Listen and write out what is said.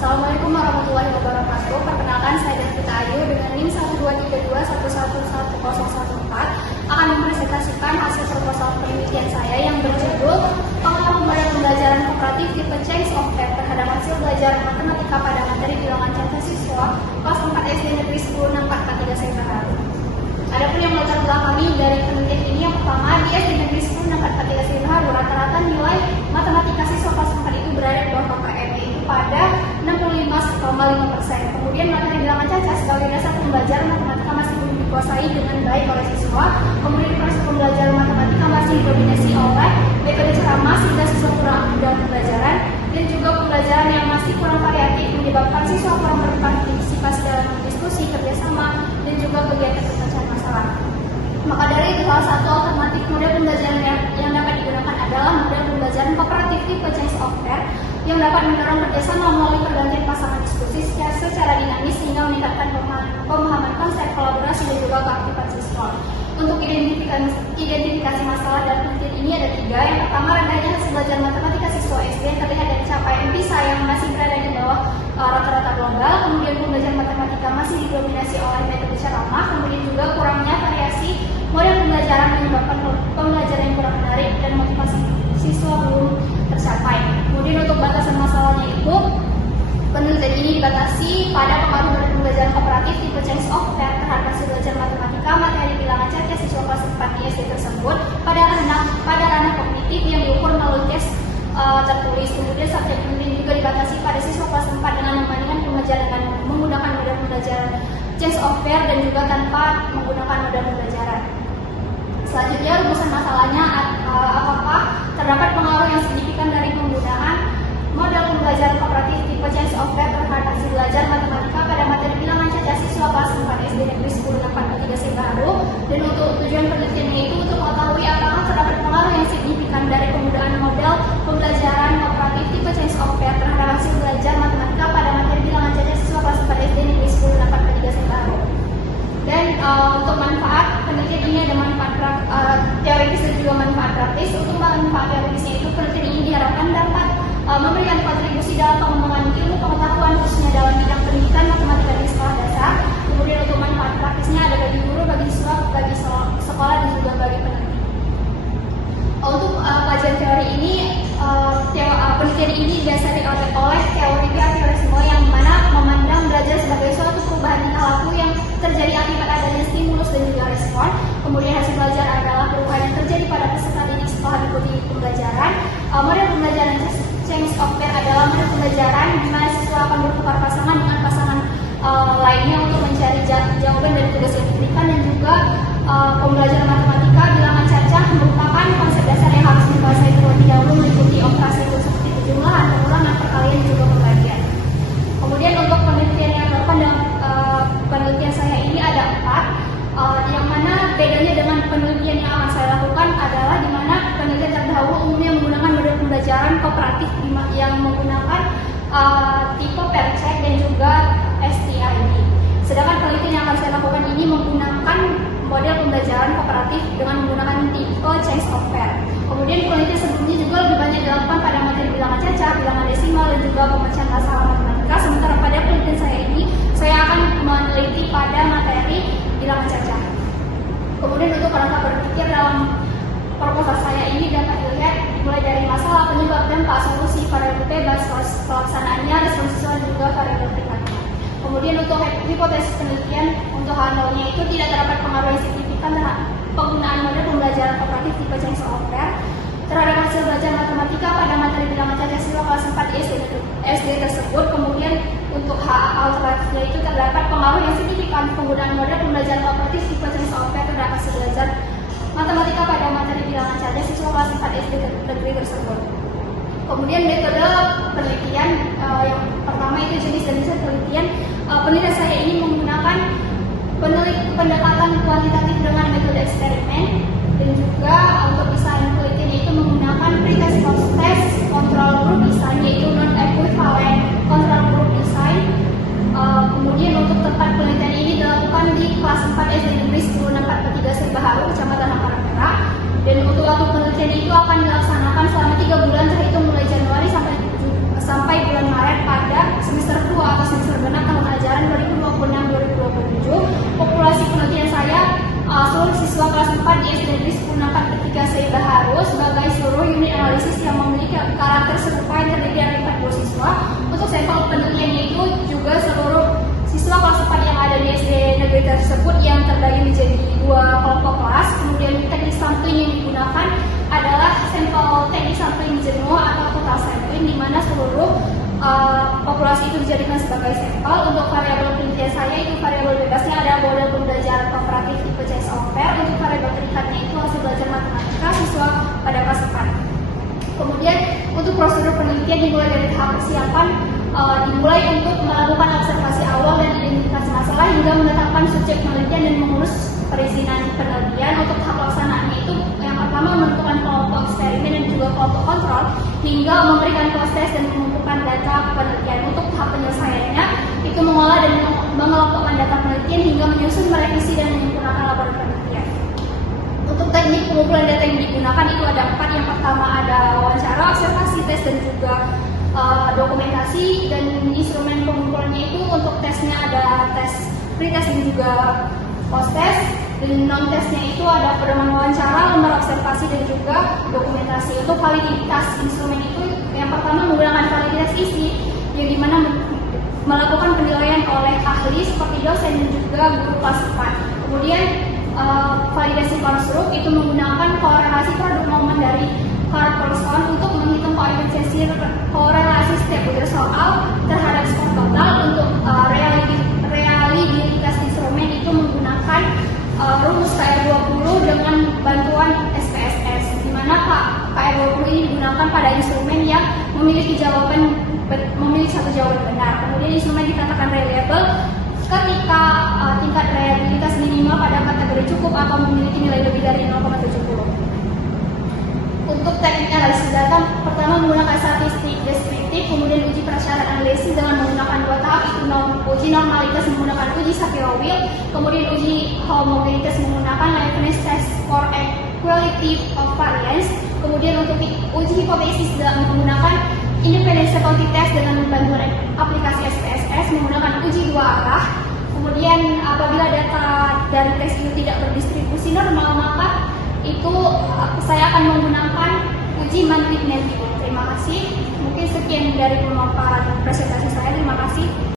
Assalamualaikum warahmatullahi wabarakatuh. Perkenalkan, saya Devita Ayu dengan NIM 12321111014 akan mempresentasikan hasil proposal penelitian saya yang berjudul Pengembangan model pembelajaran kooperatif tipe Change of Pair terhadap hasil belajar matematika pada materi bilangan caca siswa kelas 4 SD Negeri 10 Nampak Ketiga Sebaharu. Adapun yang melatar belakangi dari penelitian ini, yang pertama, di SD Negeri 10 Nampak Ketiga Sebaharu rata-rata nilai matematika siswa kelas 4 itu berada di bawah KKM, yaitu pada 65,5%. Kemudian materi bilangan caca sebagai dasar pembelajaran matematika masih belum dikuasai dengan baik oleh siswa. Kemudian proses pembelajaran matematika masih didominasi oleh metode ceramah sehingga siswa kurang dalam pembelajaran, dan juga pembelajaran yang masih kurang variatif menyebabkan siswa kurang berpartisipasi dalam diskusi, kerjasama, dan juga kegiatan pemecahan masalah. Maka dari itu, salah satu alternatif model pembelajaran yang dapat digunakan adalah model pembelajaran kooperatif tipe Change of Pair yang dapat mendorong kerjasama melalui pergantian pasangan diskusi secara dinamis sehingga meningkatkan pemahaman konsep, kolaborasi, dan juga keaktifan siswa. Untuk identifikasi masalah dalam penelitian ini ada 3. Yang pertama, rendahnya hasil belajar matematika siswa SD yang terlihat dari capaian PISA yang masih berada di bawah rata-rata global. Kemudian pembelajaran matematika masih didominasi oleh metode ceramah. Kemudian juga kurangnya variasi model pembelajaran menyebabkan pembelajaran yang kurang menarik dan motivasi siswa belum tercapai. Kemudian untuk batasan masalahnya itu, penelitian ini dibatasi pada pengaruh model pembelajaran kooperatif tipe Change of Pair terhadap hasil belajar matematika materi bilangan caca siswa kelas 4 di SD tersebut pada ranah kognitif yang diukur melalui tes tertulis. Kemudian subjek penelitian juga dibatasi pada siswa kelas 4 dengan membandingkan pembelajaran dengan menggunakan model pembelajaran Change of Pair dan juga tanpa menggunakan model pembelajaran. Selanjutnya, rumusan masalahnya, apakah terdapat pengaruh yang signifikan dari penggunaan model pembelajaran kooperatif tipe Change of Pair terhadap hasil belajar matematika pada materi bilangan caca siswa kelas 4 SD Negeri 10 Nampak Ketiga Sebaharu, dan untuk tujuan penelitiannya itu untuk mengetahui apakah terdapat pengaruh yang signifikan dari penggunaan model pembelajaran kooperatif tipe Change of Pair terhadap hasil belajar matematika pada materi bilangan caca siswa kelas 4 SD Negeri 10 Nampak Ketiga Sebaharu. Dan untuk manfaat penelitian ini ada manfaat teoritis dan juga manfaat praktis. Untuk manfaat teoritisnya itu, penelitian ini diharapkan dapat memberikan kontribusi dalam pengembangan ilmu pengetahuan khususnya dalam bidang pendidikan matematika di sekolah dasar. Kemudian untuk manfaat praktisnya ada bagi guru, bagi siswa, bagi sekolah, dan juga bagi peneliti. Untuk pelajaran teori ini, penelitian ini didasari oleh teori behaviorisme yang mana memandang belajar sebagai suatu perubahan tingkah laku yang terjadi akibat adanya stimulus dan juga respon. Kemudian hasil belajar adalah perubahan yang terjadi pada peserta didik setelah mengikuti pembelajaran. Model pembelajaran Change of Pair adalah model pembelajaran di mana siswa akan bertukar pasangan dengan pasangan lainnya untuk mencari jawaban dari tugas yang diberikan, dan juga pembelajaran matematika bilangan caca merupakan konsep dasar yang harus dikuasai terlebih dahulu meliputi operasi seperti penjumlahan, pengulangan, perkalian, dan juga pembagian. Kemudian untuk penelitian yang dilakukan dalam penelitian saya ini ada 4, yang mana bedanya dengan penelitian yang akan saya lakukan adalah di mana penelitian terdahulu umumnya menggunakan model pembelajaran kooperatif yang menggunakan tipe pair check dan juga STID. Sedangkan penelitian yang akan saya lakukan ini menggunakan model pembelajaran kooperatif dengan menggunakan tipe Change of Pair. Kemudian penelitian sebelumnya juga lebih banyak dilakukan pada materi bilangan caca, bilangan desimal, dan juga pemecahan masalah matematika. Sementara pada penelitian saya ini, saya akan meneliti pada materi bilangan caca. Kemudian untuk kerangka berpikir dalam proposal saya ini dapat dilihat mulai dari masalah, penyebab, dampak, solusi, variabel bebas, pelaksanaannya, respon siswa, dan juga variabel primadona. Kemudian untuk hipotesis penelitian, untuk H0-nya itu tidak terdapat pengaruh yang signifikan terhadap penggunaan model pembelajaran kooperatif tipe Change of Pair terhadap hasil belajar matematika pada materi bilangan caca siswa kelas 4 SD tersebut. Kemudian untuk H alternatifnya itu terdapat pengaruh yang signifikan penggunaan model pembelajaran kooperatif tipe Change of Pair terhadap hasil belajar matematika pada materi bilangan caca siswa kelas 4 SD negeri tersebut. Kemudian metode penelitian yang pertama itu jenis dan desain penelitian. Penelitian saya ini menggunakan pendekatan kuantitatif dengan metode eksperimen, dan juga untuk desain penelitian itu menggunakan pretest post-test control group design, yaitu non-equivalent control group design. Kemudian untuk tempat penelitian ini dilakukan di kelas 4 SD Negeri 10 Nampak Ketiga Sebaharu, Kecamatan Ampara Merah. Dan untuk waktu penelitian itu akan dilaksanakan selama 3 bulan, terhitung mulai Januari sampai bulan Maret pada semester sinergis digunakan ketika seimbang harus sebagai seluruh unit analisis yang memiliki karakter serupa yang terdiri dari 40 siswa. Untuk sampel penelitiannya itu juga seluruh siswa kelas 4 yang ada di SD negeri tersebut yang terbagi menjadi 2 kelompok kelas. Kemudian teknik sampling yang digunakan adalah sampel teknik sampling jenuh atau total sampling, di mana seluruh populasi itu dijadikan sebagai sampel. Untuk variabel penelitian saya itu variabel bebasnya ada model pembelajaran komparatif tipe CSO-PAIR. Untuk variabel terikatnya itu hasil belajar matematika siswa pada kelas 4. Kemudian untuk prosedur penelitian dimulai dari tahap persiapan, dimulai untuk melakukan observasi awal dan identifikasi masalah hingga menetapkan subjek penelitian dan mengurus perizinan penelitian. Untuk tahap pelaksanaannya itu yang pertama menentukan kelompok eksperimen dan juga kelompok kontrol hingga memberikan close test dan mengumpulkan data penelitian. Untuk tahap penyelesaiannya itu mengolah dan mengelompokkan data penelitian hingga menyusun, merevisi dan menyempurnakan laporan penelitian. Untuk teknik pengumpulan data yang digunakan itu ada 4. Yang pertama ada wawancara, observasi, tes dan juga dokumentasi. Dan instrumen pengumpulannya itu untuk tesnya ada tes pretest dan juga post test. Dan non tesnya itu ada pedoman wawancara, lembar observasi dan juga dokumentasi. Untuk validitas instrumen itu yang pertama menggunakan validitas isi yang dimana melakukan penilaian oleh ahli seperti dosen dan juga guru kelas 4. Kemudian validasi konstruk itu menggunakan korelasi produk momen dari Carl-Pearson untuk menghitung koefisiensi korelasi setiap ujian soal terhadap skor total. Untuk realitas instrumen itu menggunakan rumus KR20 dengan bantuan SPSS, di mana KR20 ini digunakan pada instrumen yang memiliki satu jawaban benar. Kemudian instrumen dikatakan reliable ketika tingkat reliabilitas minimal pada kategori cukup atau memiliki nilai lebih dari 0,70. Untuk teknik analisis data, pertama menggunakan statistik deskriptif, kemudian uji prasyarat analisis dengan menggunakan 2 tahap, itu uji normalitas menggunakan uji Shapiro-Wilk, kemudian uji homogenitas menggunakan liveness test for equality of variance, kemudian untuk uji hipotesis menggunakan independent stability test dengan bantuan aplikasi SPSS menggunakan uji 2 arah. Kemudian apabila data dari tes itu tidak berdistribusi normal, maka itu saya akan menggunakan uji Mann-Whitney. Terima kasih. Mungkin sekian dari pemaparan presentasi saya. Terima kasih.